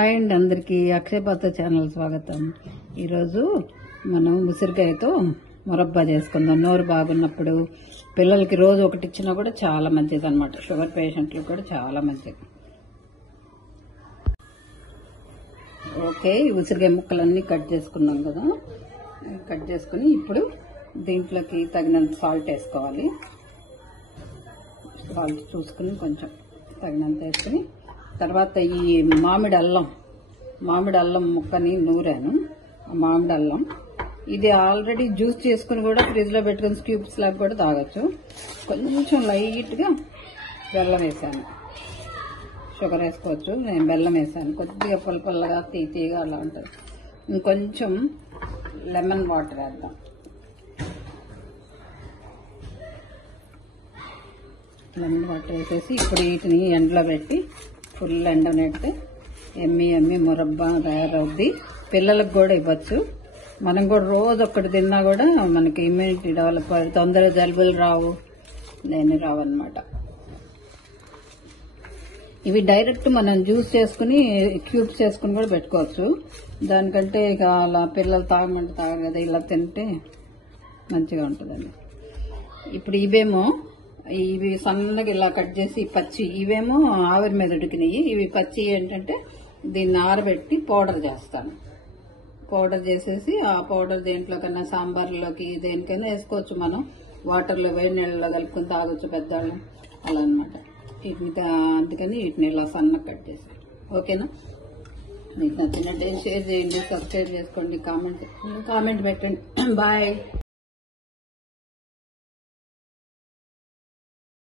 And అందరికీ అక్షయపాత్ర channel స్వాగతం. ఈరోజు మనం ఉసిరికాయతో మురబ్బా చేసుకుందాం. నోరు బాగున్నప్పుడు పిల్లలకి రోజు ఒకటి ఇచ్చినా కూడా చాలా మంచిది అనమాట. షుగర్ పేషెంట్లు కూడా చాలా మంచిది. ఓకే, ఉసిరికాయ ముక్కలన్నీ కట్ చేసుకున్నాం కదా. కట్ చేసుకుని ఇప్పుడు దీంట్లోకి తగినంత సాల్ట్ వేసుకోవాలి. సాల్ట్ చూసుకుని కొంచెం తగినంత వేసుకుని తర్వాత ఈ మామిడి అల్లం ముక్కని నూరాను. మామిడి అల్లం ఇది ఆల్రెడీ జ్యూస్ చేసుకుని కూడా ఫ్రిడ్జ్ లో పెట్టుకుని స్క్యూబ్స్ లాగా కూడా తాగొచ్చు. కొంచెం లైట్ గా బెల్లం వేసాను. షుగర్ వేసుకోవచ్చు, నేను బెల్లం వేసాను. కొద్దిగా పుల్లగా తీయగా అలా ఉంటుంది. ఇంకొంచెం లెమన్ వాటర్ వేద్దాం. లెమన్ వాటర్ వేసేసి ఇప్పుడు వీటిని ఎండలో పెట్టి ఫుల్ ఎండ నెడితే ఎమ్మి మురబ్బా తయారవుద్ది. పిల్లలకు కూడా ఇవ్వచ్చు. మనం కూడా రోజు ఒక్కటి తిన్నా కూడా మనకి ఇమ్యూనిటీ డెవలప్ అవుతుంది. తొందరగా జలుబులు రావు అనమాట. ఇవి డైరెక్ట్ మనం జ్యూస్ చేసుకుని క్యూబ్స్ చేసుకుని కూడా పెట్టుకోవచ్చు. దానికంటే ఇక అలా పిల్లలు తాగమంటే తాగరు కదా, ఇలా తింటే మంచిగా ఉంటుందండి. ఇప్పుడు ఇవి సన్నగా ఇలా కట్ చేసి పచ్చి, ఇవేమో ఆవిరి మీద ఉడికినాయి. ఇవి పచ్చి ఏంటంటే దీన్ని ఆరబెట్టి పౌడర్ చేస్తాను. పౌడర్ చేసేసి ఆ పౌడర్ దేంట్లో కన్నా సాంబార్లోకి దేనికైనా వేసుకోవచ్చు. మనం వాటర్లో వేడి నీళ్ళలో కలుపుకొని తాగొచ్చు పెద్దవాళ్ళు అలా అనమాట. అందుకని వీటిని ఇలా సన్నగా కట్ చేసి. ఓకేనా? మీకు నచ్చినట్టు షేర్ చేయండి, సబ్స్క్రైబ్ చేసుకోండి, కామెంట్ పెట్టండి. బాయ్.